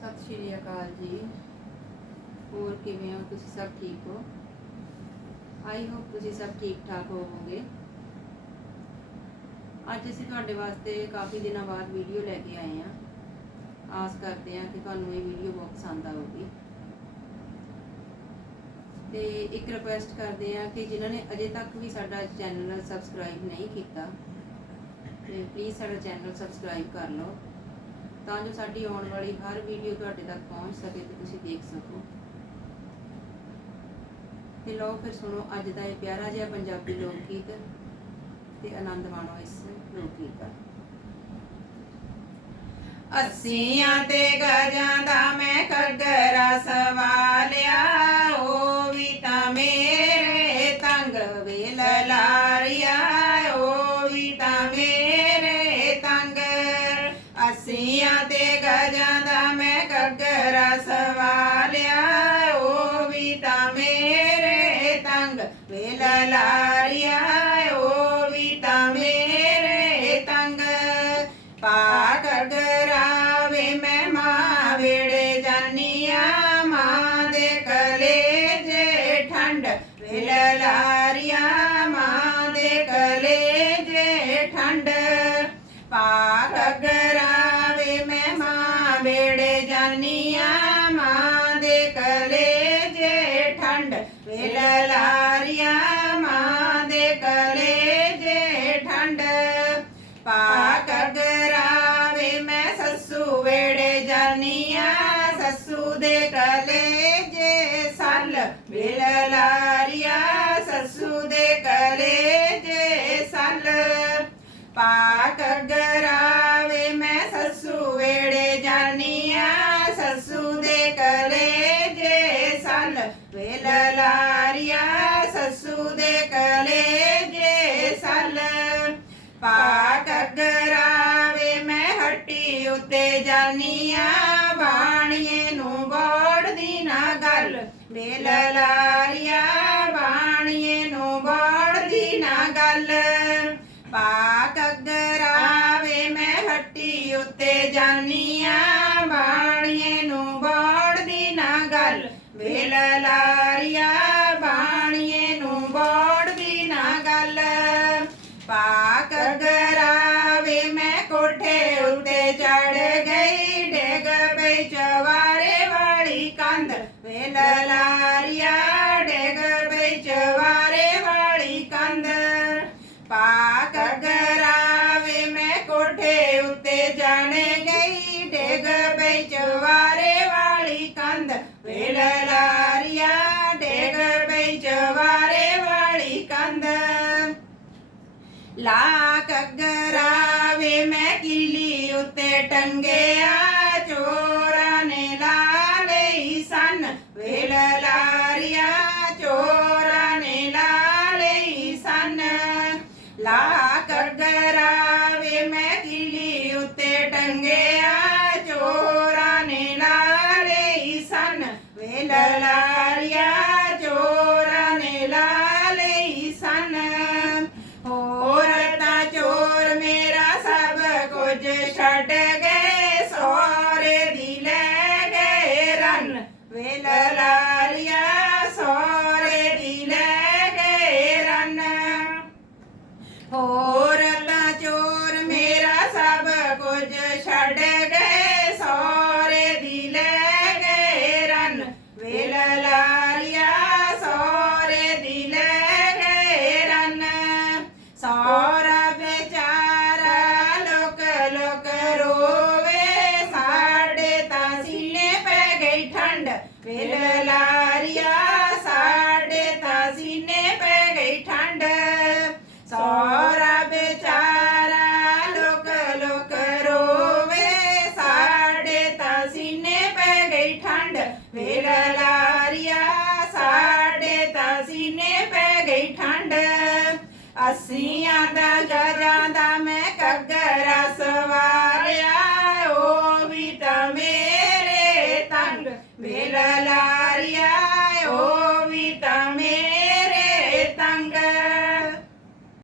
ਸਤਿ ਸ਼੍ਰੀ ਅਕਾਲ ਜੀ। ਹੋਰ ਕਿਵੇਂ ਹੋ? ਤੁਸੀਂ ਸਭ ਠੀਕ ਹੋ? ਆਈ ਹੋਪ ਤੁਸੀਂ ਸਭ ਠੀਕ ਠਾਕ ਹੋਵੋਗੇ। ਅੱਜ ਅਸੀਂ ਤੁਹਾਡੇ ਵਾਸਤੇ ਕਾਫੀ ਦਿਨਾਂ ਬਾਅਦ ਵੀਡੀਓ ਲੈ ਕੇ ਆਏ ਹਾਂ। ਆਸ ਕਰਦੇ ਹਾਂ ਕਿ ਤੁਹਾਨੂੰ ਇਹ ਵੀਡੀਓ ਬਹੁਤ ਪਸੰਦ ਆਊਗੀ। ਤੇ ਇੱਕ ਰਿਕੁਐਸਟ ਕਰਦੇ ਹਾਂ ਕਿ ਜਿਨ੍ਹਾਂ ਨੇ ਅਜੇ ਤੱਕ ਵੀ ਸਾਡਾ ਚੈਨਲ ਸਬਸਕ੍ਰਾਈਬ ਨਹੀਂ ਕੀਤਾ, ਤੇ ਪਲੀਜ਼ ਸਾਡਾ ਚੈਨਲ ਸਬਸਕ੍ਰਾਈਬ ਕਰ ਲਓ। ਤਾਂ ਜੋ ਸਾਡੀ ਆਉਣ ਵਾਲੀ ਹਰ ਵੀਡੀਓ ਤੁਹਾਡੇ ਤੱਕ ਪਹੁੰਚ ਸਕੇ ਤੇ ਤੁਸੀਂ ਦੇਖ ਸਕੋ। ਤੇ ਲਓ ਫਿਰ ਸੁਣੋ, ਅੱਜ ਦਾ ਇਹ ਪਿਆਰਾ ਜਿਹਾ ਪੰਜਾਬੀ ਲੋਕ ਗੀਤ ਤੇ ਆਨੰਦ ਮਾਣੋ ਇਸ ਲੋਕ ਗੀਤ ਦਾ। ਅੱਸੀਆਂ ਤੇ ਗਜਾਂ ਦਾ ਮੈਂ ਘੱਗਰਾ ਸਵਾਲਿਆ ਅੱਸੀਆਂ ਤੇ ਗਜਾਂ ਦਾ ਮੈਂ ਘੱਗਰਾ ਸਵਾਲਿਆ, ਉਹ ਵੀ ਤਾਂ ਮੇਰੇ ਤੰਗ ਵੇਲ ਲਾਰਿਆ, ਉਹ ਵੀ ਤਾਂ ਮੇਰੇ ਤੰਗ। ਪਾ ਘਗਰਾਵੇ ਮਾਂ ਵੇਲ ਲਾਰੀਆ ਸੱਸੂ ਦੇ ਕਲੇਜੇ ਸੱਲ। ਪਾ ਘਗਰਾਵੇ ਮੈਂ ਹੱਟੀ ਉੱਤੇ ਜਾਨੀਆ, ਬਾਣੀਏ ਨੂੰ ਬੋੜਦੀ ਨਾ ਗੱਲ। ਵੇਲ ਲਾਰੀਆ ਬਾਣੀਏ ਨੂੰ ਬੋੜਦੀ ਨਾ ਗੱਲ। ਪਾ ਘਗਰਾਵੇ ਮੈਂ ਹੱਟੀ ਉੱਤੇ ਜਾਨੀਆ ਪਈ ਚਵਾਰੇ ਵਾਲੀ ਕੰਧ ਵੇਲ ਲਾਰੀਆ ਡਿੱਗ ਪਈ ਚਵਾਰੇ ਵਾਲੀ ਕੰਧ ਪਾ ਘਗਰਾਵੇ ਮੈਂ ਕੋਠੇ ਉੱਤੇ ਜਾਣ ਗਈ ਡਿੱਗ ਪਈ ਚਵਾਰੇ ਵਾਲੀ ਕੰਧ ਵੇਲ ਲਾਰੀਆ ਡਿੱਗ ਪਈ ਚਵਾਰੇ ਵਾਲੀ ਕੰਧ ਲਾ ਘਗਰਾਵੇ ਮੈਂ ਕਿਲੀ ਉੱਤੇ ਟੰਗਿਆ ਵੇਲ ਲਾਰੀਆ ਵੇਲ ਸਾਡੇ ਤਾਂ ਪੈ ਗਈ ਠੰਡ। ਲੋਕ ਰੋਵੇ। ਸਾਡੇ ਤਾਂ ਪੈ ਗਈ ਠੰਡ। ਵੇਲ ਲਾਰੀਆ ਸਾਡੇ ਤਾਂ ਪੈ ਗਈ ਠੰਡ। ਅਸੀਂ ਦਾ ਜਰਾਂ ਦਾ ਮੈਂ వేళలా